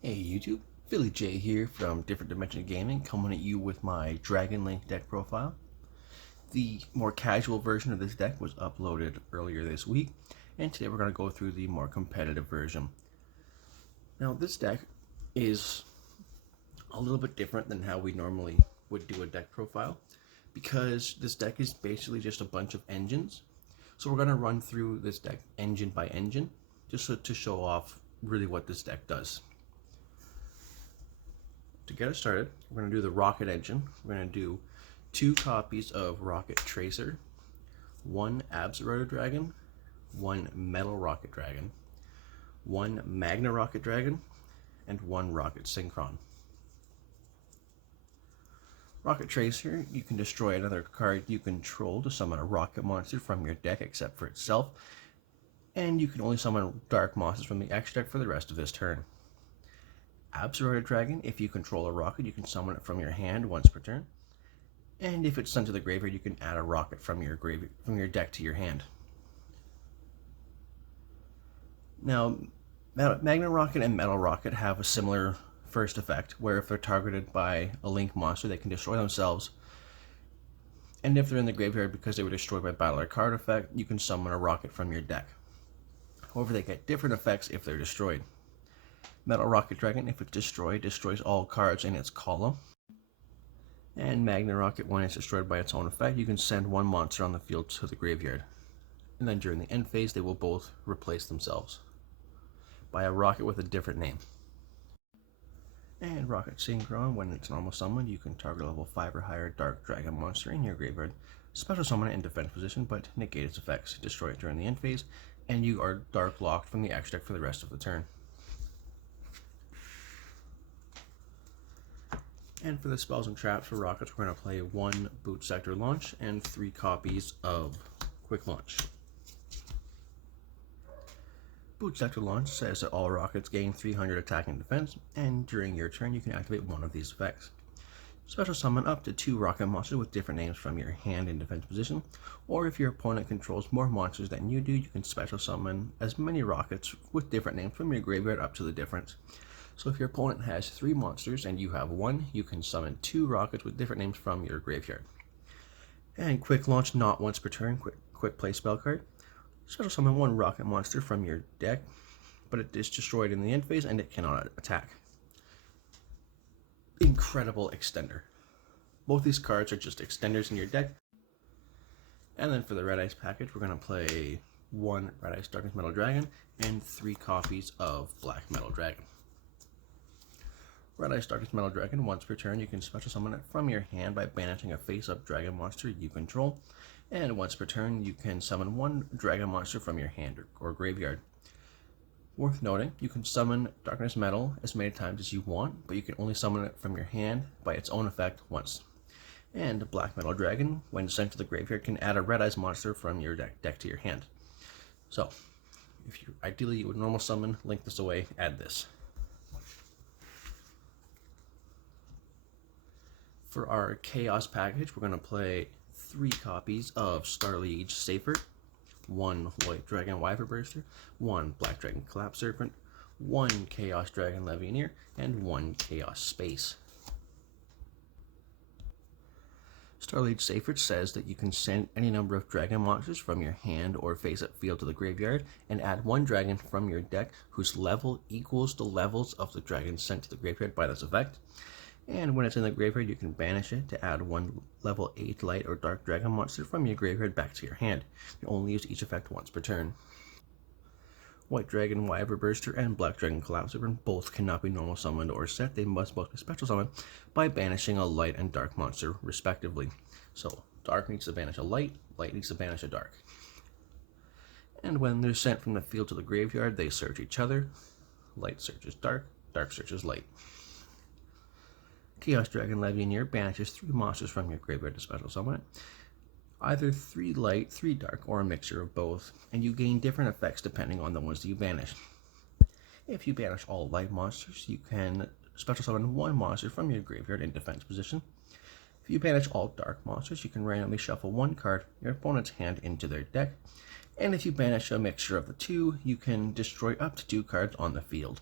Hey YouTube, Philly J here from Different Dimension Gaming, coming at you with my Dragon Link deck profile. The more casual version of this deck was uploaded earlier this week, and today we're going to go through the more competitive version. Now this deck is a little bit different than how we normally would do a deck profile, because this deck is basically just a bunch of engines. So we're going to run through this deck engine by engine, just to show off really what this deck does. To get us started, we're going to do the Rocket Engine. We're going to do 2 copies of Rocket Tracer, 1 Absolute Dragon, 1 Metal Rocket Dragon, 1 Magna Rocket Dragon, and 1 Rocket Synchron. Rocket Tracer, you can destroy another card you control to summon a rocket monster from your deck except for itself, and you can only summon dark monsters from the X deck for the rest of this turn. Absolute Dragon, if you control a rocket, you can summon it from your hand once per turn. And if it's sent to the graveyard, you can add a rocket from your deck to your hand. Now, Magna Rocket and Metal Rocket have a similar first effect, where if they're targeted by a Link monster, they can destroy themselves. And if they're in the graveyard because they were destroyed by battle or card effect, you can summon a rocket from your deck. However, they get different effects if they're destroyed. Metal Rocket Dragon, if it's destroyed, destroys all cards in its column. And Magna Rocket, when it's destroyed by its own effect, you can send 1 monster on the field to the graveyard. And then during the end phase, they will both replace themselves by a rocket with a different name. And Rocket Synchron, when it's normal summoned, you can target a level 5 or higher Dark Dragon monster in your graveyard, special summon it in defense position, but negate its effects, destroy it during the end phase, and you are dark locked from the X deck for the rest of the turn. And for the spells and traps for rockets, we're going to play 1 Boot Sector Launch and 3 copies of Quick Launch. Boot Sector Launch says that all rockets gain 300 attack and defense, and during your turn you can activate one of these effects. Special summon up to 2 rocket monsters with different names from your hand in defense position, or if your opponent controls more monsters than you do, you can special summon as many rockets with different names from your graveyard up to the difference. So if your opponent has 3 monsters and you have 1, you can summon 2 rockets with different names from your graveyard. And Quick Launch, not once per turn, quick play spell card. Special summon 1 rocket monster from your deck, but it is destroyed in the end phase and it cannot attack. Incredible extender. Both these cards are just extenders in your deck. And then for the Red Ice package, we're going to play 1 Red Ice Darkness Metal Dragon and 3 copies of Black Metal Dragon. Red Ice Darkness Metal Dragon, once per turn, you can special summon it from your hand by banishing a face-up dragon monster you control. And once per turn, you can summon 1 dragon monster from your hand or graveyard. Worth noting, you can summon Darkness Metal as many times as you want, but you can only summon it from your hand by its own effect once. And Black Metal Dragon, when sent to the graveyard, can add a Red Ice monster from your deck to your hand. So, if you ideally you would normal summon, link this away, add this. For our Chaos package, we're going to play 3 copies of Starliege Safer, 1 White Dragon Wyvern Burster, 1 Black Dragon Collapse Serpent, 1 Chaos Dragon Levianeer, and 1 Chaos Space. Starliege Safer says that you can send any number of dragon monsters from your hand or face-up field to the graveyard and add 1 dragon from your deck whose level equals the levels of the dragons sent to the graveyard by this effect. And when it's in the graveyard, you can banish it to add 1 level 8 light or dark dragon monster from your graveyard back to your hand. You only use each effect once per turn. White Dragon Wyvern Burster and Black Dragon Collapse Serpent both cannot be normal summoned or set. They must both be special summoned by banishing a light and dark monster, respectively. So, dark needs to banish a light needs to banish a dark. And when they're sent from the field to the graveyard, they search each other. Light searches dark, dark searches light. Chaos Dragon Levianeer banishes 3 monsters from your graveyard to special summon it. Either 3 light, 3 dark, or a mixture of both, and you gain different effects depending on the ones that you banish. If you banish all light monsters, you can special summon 1 monster from your graveyard in defense position. If you banish all dark monsters, you can randomly shuffle 1 card from your opponent's hand into their deck. And if you banish a mixture of the 2, you can destroy up to 2 cards on the field.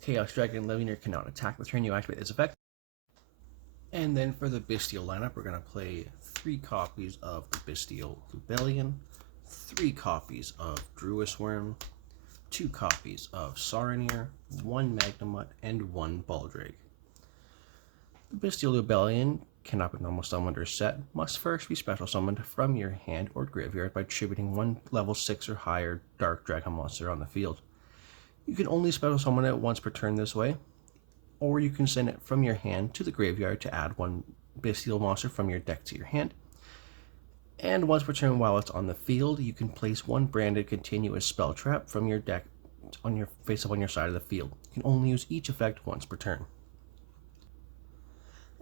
Chaos Dragon Levianeer cannot attack the turn you activate this effect. And then for the Bestial lineup, we're going to play 3 copies of the Bestial Rebellion, 3 copies of Druis Worm, 2 copies of Saronir, 1 Magnemut, and 1 Baldrake. The Bestial Rebellion cannot be normal summoned or set, must first be special summoned from your hand or graveyard by distributing 1 level 6 or higher Dark Dragon monster on the field. You can only special summon it once per turn this way, or you can send it from your hand to the graveyard to add 1 Bestial monster from your deck to your hand. And once per turn while it's on the field, you can place 1 branded continuous spell trap from your deck on your face up on your side of the field. You can only use each effect once per turn.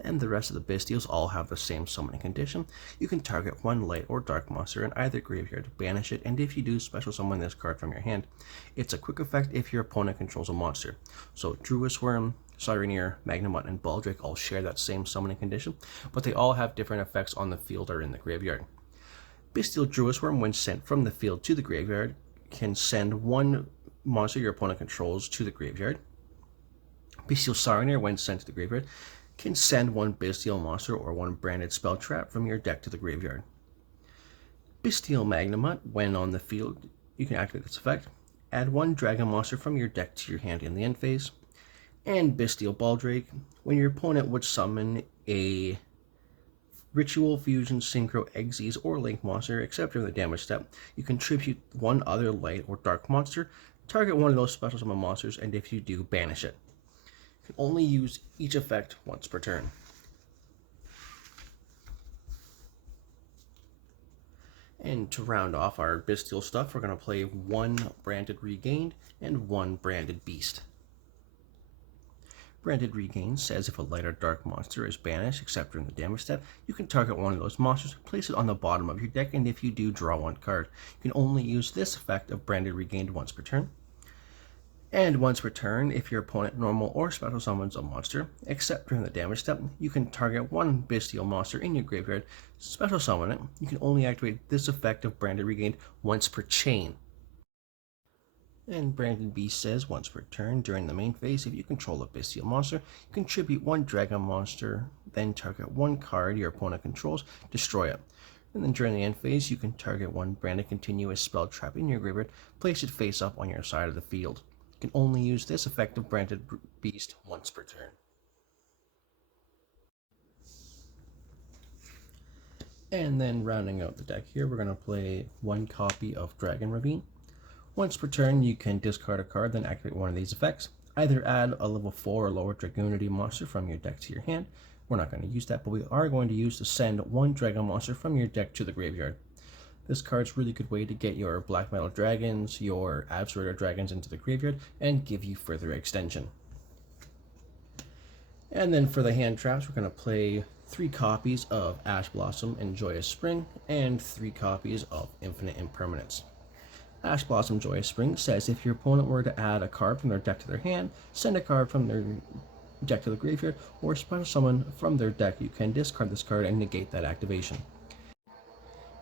And the rest of the Bestials all have the same summoning condition. You can target 1 light or dark monster in either graveyard, banish it, and if you do, special summon this card from your hand. It's a quick effect if your opponent controls a monster. So Druis Worm, Saronir, Magnemut, and Baldrake all share that same summoning condition, but they all have different effects on the field or in the graveyard. Bestial Druis Worm, when sent from the field to the graveyard, can send 1 monster your opponent controls to the graveyard. Bestial Saronir, when sent to the graveyard, can send 1 Bestial monster or 1 branded spell trap from your deck to the graveyard. Bestial Magnemut, when on the field, you can activate this effect. Add 1 Dragon monster from your deck to your hand in the end phase. And Bestial Baldrake, when your opponent would summon a Ritual, Fusion, Synchro, Xyz, or Link monster, except during the damage step, you contribute 1 other light or dark monster, target 1 of those special summon monsters, and if you do, banish it. You can only use each effect once per turn. And to round off our Bestial stuff, we're going to play 1 Branded Regained and 1 Branded Beast. Branded Regain says if a light or dark monster is banished, except during the damage step, you can target 1 of those monsters, place it on the bottom of your deck, and if you do, draw 1 card. You can only use this effect of Branded Regained once per turn. And once per turn, if your opponent normal or special summons a monster, except during the damage step, you can target 1 Bestial monster in your graveyard, special summon it. You can only activate this effect of Branded Regained once per chain. And Branded Beast says once per turn during the main phase, if you control a Bestial monster, you contribute 1 Dragon monster, then target 1 card your opponent controls, destroy it. And then during the end phase, you can target 1 branded continuous spell trap in your graveyard, place it face up on your side of the field. You can only use this effect of Branded Beast once per turn. And then rounding out the deck here, we're going to play 1 copy of Dragon Ravine. Once per turn, you can discard a card, then activate 1 of these effects. Either add a level 4 or lower Dragoonity monster from your deck to your hand. We're not going to use that, but we are going to use to send 1 Dragon monster from your deck to the graveyard. This card's a really good way to get your Black Metal Dragons, your Absolutor Dragons into the graveyard, and give you further extension. And then for the hand traps, we're going to play 3 copies of Ash Blossom and Joyous Spring, and 3 copies of Infinite Impermanence. Ash Blossom Joyous Spring says if your opponent were to add a card from their deck to their hand, send a card from their deck to the graveyard, or special summon from their deck, you can discard this card and negate that activation.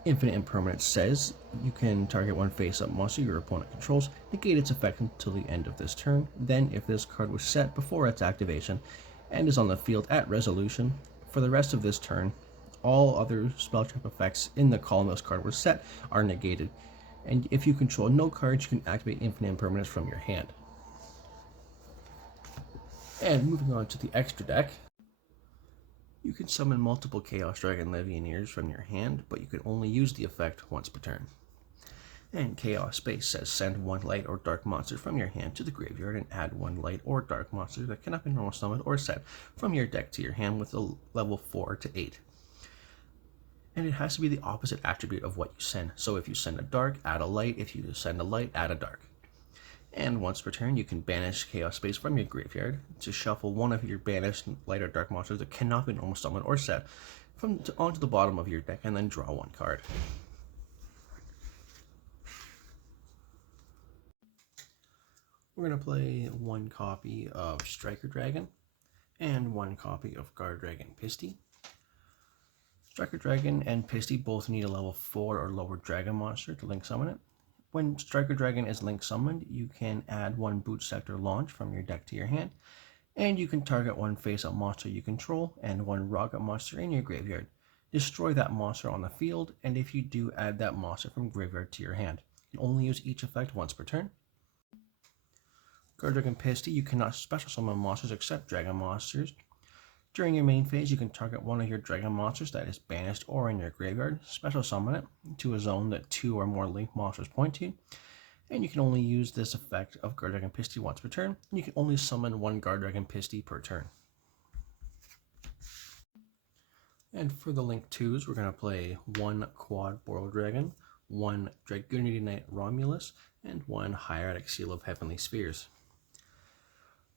Infinite Impermanence says you can target 1 face-up monster your opponent controls, negate its effect until the end of this turn. Then, if this card was set before its activation and is on the field at resolution, for the rest of this turn, all other spell trap effects in the column this card was set are negated. And if you control no cards, you can activate Infinite Impermanence from your hand. And moving on to the extra deck, you can summon multiple Chaos Dragon Levianeers from your hand, but you can only use the effect once per turn. And Chaos Space says send 1 light or dark monster from your hand to the graveyard and add 1 light or dark monster that cannot be normal summoned or set from your deck to your hand with a level 4 to 8. And it has to be the opposite attribute of what you send. So if you send a dark, add a light. If you send a light, add a dark. And once per turn, you can banish Chaos Space from your graveyard to shuffle 1 of your banished light or dark monsters that cannot be normal summoned or set onto the bottom of your deck, and then draw 1 card. We're going to play 1 copy of Striker Dragon and 1 copy of Guard Dragon Pisty. Striker Dragon and Pisty both need a level 4 or lower dragon monster to link summon it. When Striker Dragon is link summoned, you can add one Boot Sector launch from your deck to your hand, and you can target one face-up monster you control and one rocket monster in your graveyard. Destroy that monster on the field, and if you do, add that monster from graveyard to your hand. You can only use each effect once per turn. Guard Dragon Pisty, you cannot special summon monsters except dragon monsters. During your main phase, you can target one of your dragon monsters that is banished or in your graveyard, special summon it to a zone that 2 or more link monsters point to, and you can only use this effect of Guard Dragon Pisty once per turn, and you can only summon one Guard Dragon Pisty per turn. And for the link 2s, we're going to play one Quad Boral Dragon, one Dragunity Knight Romulus, and one Hieratic Seal of Heavenly Spheres.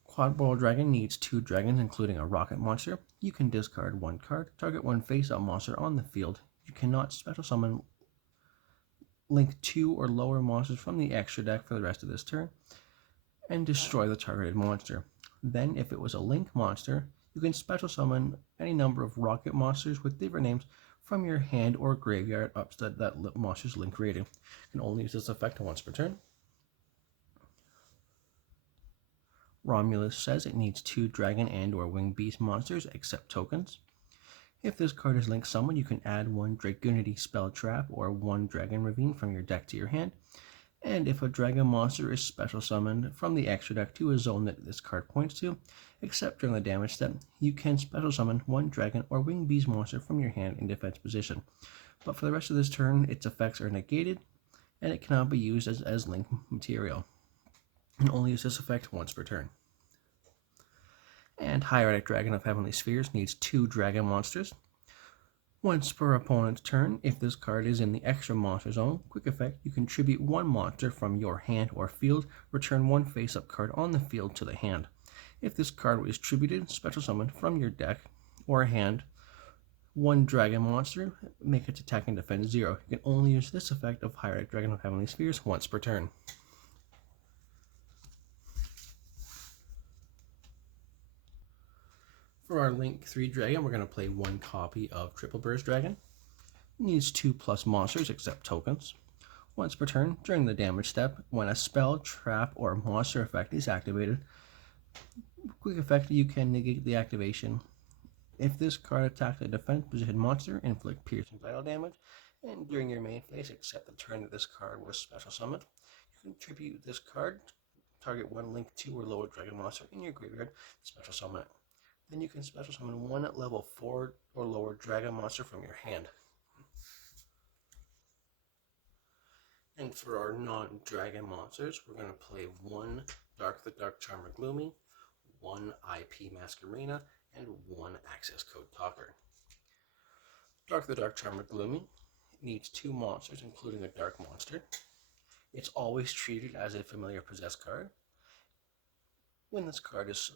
Quad Boral Dragon needs 2 dragons, including a rocket monster. You can discard 1 card, target one face-up monster on the field. You cannot special summon link 2 or lower monsters from the extra deck for the rest of this turn, and destroy the targeted monster. Then, if it was a link monster, you can special summon any number of rocket monsters with different names from your hand or graveyard up to that monster's link rating. You can only use this effect once per turn. Romulus says it needs 2 dragon and or winged beast monsters except tokens. If this card is link summoned, you can add 1 Dragunity Spell Trap or 1 Dragon Ravine from your deck to your hand. And if a dragon monster is special summoned from the extra deck to a zone that this card points to, except during the damage step, you can special summon 1 dragon or winged beast monster from your hand in defense position. But for the rest of this turn, its effects are negated, and it cannot be used as link material. You can only use this effect once per turn. And Hieratic Dragon of Heavenly Spheres needs 2 dragon monsters. Once per opponent's turn, if this card is in the extra monster zone, quick effect, you contribute 1 monster from your hand or field, return 1 face-up card on the field to the hand. If this card is tributed, special summon from your deck or hand 1 dragon monster, make its attack and defense 0. You can only use this effect of Hieratic Dragon of Heavenly Spheres once per turn. For our Link 3 Dragon, we're going to play 1 copy of Triple Burst Dragon. It needs 2+ monsters except tokens. Once per turn, during the damage step, when a spell, trap, or monster effect is activated, quick effect, you can negate the activation. If this card attacks a defense position monster, inflict piercing vital damage, and during your main phase, except the turn that this card was special summoned, you can tribute this card, target 1 Link 2 or lower dragon monster in your graveyard, special summon it. Then you can special summon 1 at level 4 or lower dragon monster from your hand. And for our non-dragon monsters, we're going to play 1 Dark the Dark Charmer Gloomy, 1 IP Masquerena, and 1 Access Code Talker. Dark the Dark Charmer Gloomy needs 2 monsters, including a dark monster. It's always treated as a familiar possessed card. When this card is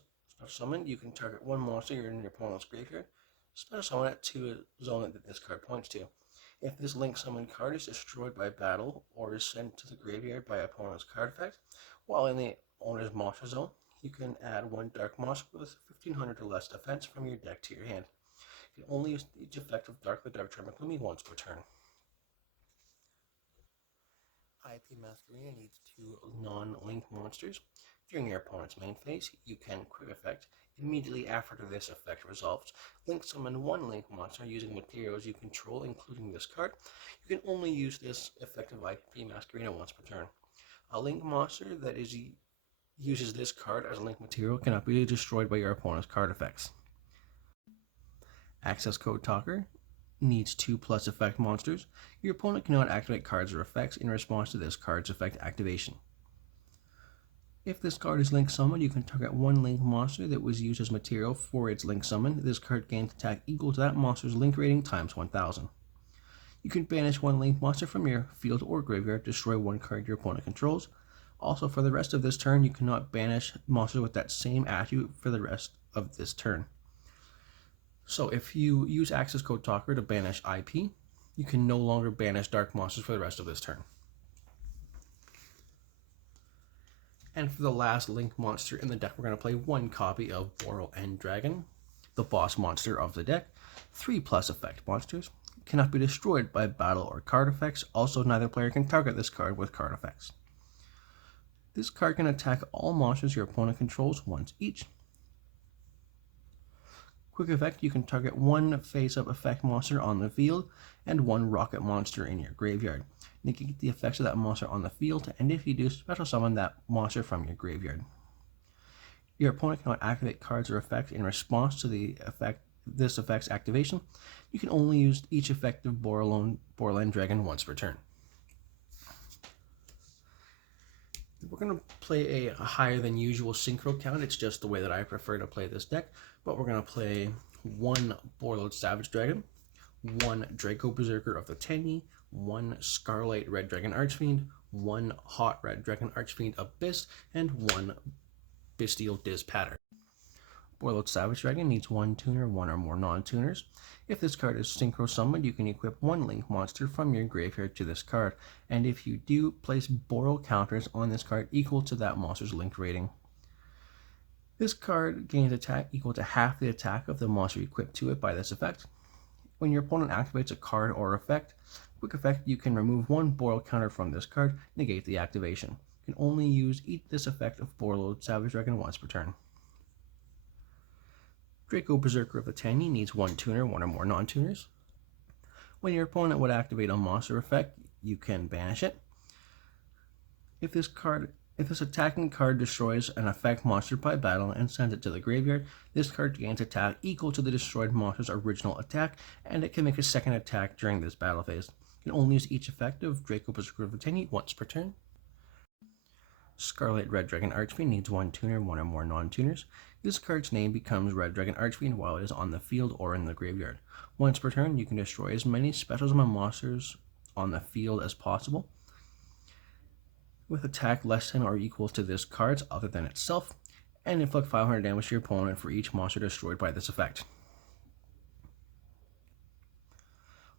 summoned, you can target 1 monster in your opponent's graveyard, special summon it to a zone that this card points to. If this link summoned card is destroyed by battle or is sent to the graveyard by opponent's card effect, while in the owner's monster zone, you can add 1 dark monster with 1500 or less defense from your deck to your hand. You can only use each effect of Dark the Dark Charmer Gloomy once per turn. IP Masquerena needs 2 non-link monsters. During your opponent's main phase, you can quick effect. Immediately after this effect resolves, link summon 1 link monster using materials you control, including this card. You can only use this effect of IP Masquerena once per turn. A link monster that uses this card as a link material cannot be destroyed by your opponent's card effects. Access Code Talker needs 2+ effect monsters. Your opponent cannot activate cards or effects in response to this card's effect activation. If this card is link summoned, you can target 1 link monster that was used as material for its link summon. This card gains attack equal to that monster's link rating times 1000. You can banish 1 link monster from your field or graveyard, destroy 1 card your opponent controls. Also, for the rest of this turn, you cannot banish monsters with that same attribute for the rest of this turn. So if you use Access Code Talker to banish IP, you can no longer banish dark monsters for the rest of this turn. And for the last link monster in the deck, we're going to play 1 copy of Boral End Dragon, the boss monster of the deck. 3+ effect monsters. cannot be destroyed by battle or card effects. Also, neither player can target this card with card effects. This card can attack all monsters your opponent controls once each. Quick effect, you can target one face-up effect monster on the field and one rocket monster in your graveyard. Negate the effects of that monster on the field, and if you do, special summon that monster from your graveyard. Your opponent cannot activate cards or effects in response to this effect's activation. You can only use each effective Borderland Dragon once per turn. We're going to play a higher than usual synchro count. It's just the way that I prefer to play this deck. But we're going to play one Borderland Savage Dragon, one Draco Berserker of the Tenyi, one Scarlet Red Dragon Archfiend, one Hot Red Dragon Archfiend Abyss, and one Bestial Diz Patter. Borderland Savage Dragon needs one tuner, one or more non-tuners. If this card is synchro summoned, you can equip one link monster from your graveyard to this card, and if you do, place Boral counters on this card equal to that monster's link rating. This card gains attack equal to half the attack of the monster equipped to it by this effect. When your opponent activates a card or effect, quick effect, you can remove one Boral counter from this card, negate the activation. You can only use this effect of Borderland Savage Dragon once per turn. Draco Berserker of the Tenyi needs one tuner, one or more non-tuners. When your opponent would activate a monster effect, you can banish it. If this attacking card destroys an effect monster by battle and sends it to the graveyard, this card gains attack equal to the destroyed monster's original attack, and it can make a second attack during this battle phase. You can only use each effect of Draco Berserker of the Tenyi once per turn. Scarlet Red Dragon Archfiend needs one tuner, one or more non-tuners. This card's name becomes Red Dragon Archfiend while it is on the field or in the graveyard. Once per turn, you can destroy as many special summon monsters on the field as possible, with attack less than or equal to this card's other than itself, and inflict 500 damage to your opponent for each monster destroyed by this effect.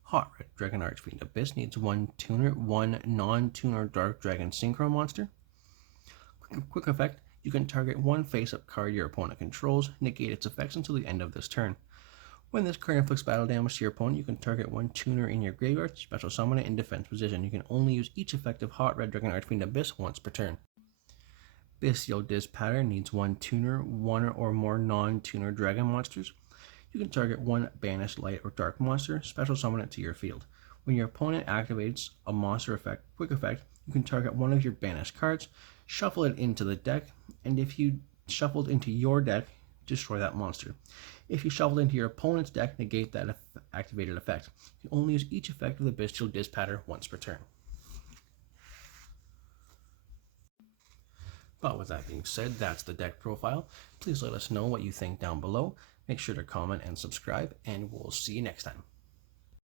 Hot Red Dragon Archfiend Abyss needs one tuner, one non-tuner Dark Dragon Synchro monster. Quick effect, you can target one face-up card your opponent controls, negate its effects until the end of this turn. When this card inflicts battle damage to your opponent, you can target one tuner in your graveyard, special summon it in defense position. You can only use each effective Hot Red Dragon Archfiend Abyss once per turn. Bestial Diz Patter needs one tuner, one or more non-tuner dragon monsters. You can target one banished light or dark monster, special summon it to your field. When your opponent activates a monster effect, quick effect, you can target one of your banished cards, shuffle it into the deck, and if you shuffled into your deck, destroy that monster. If you shuffled into your opponent's deck, negate that activated effect. You can only use each effect of the Bestial Diz Patter once per turn. But with that being said, that's the deck profile. Please let us know what you think down below. Make sure to comment and subscribe, and we'll see you next time.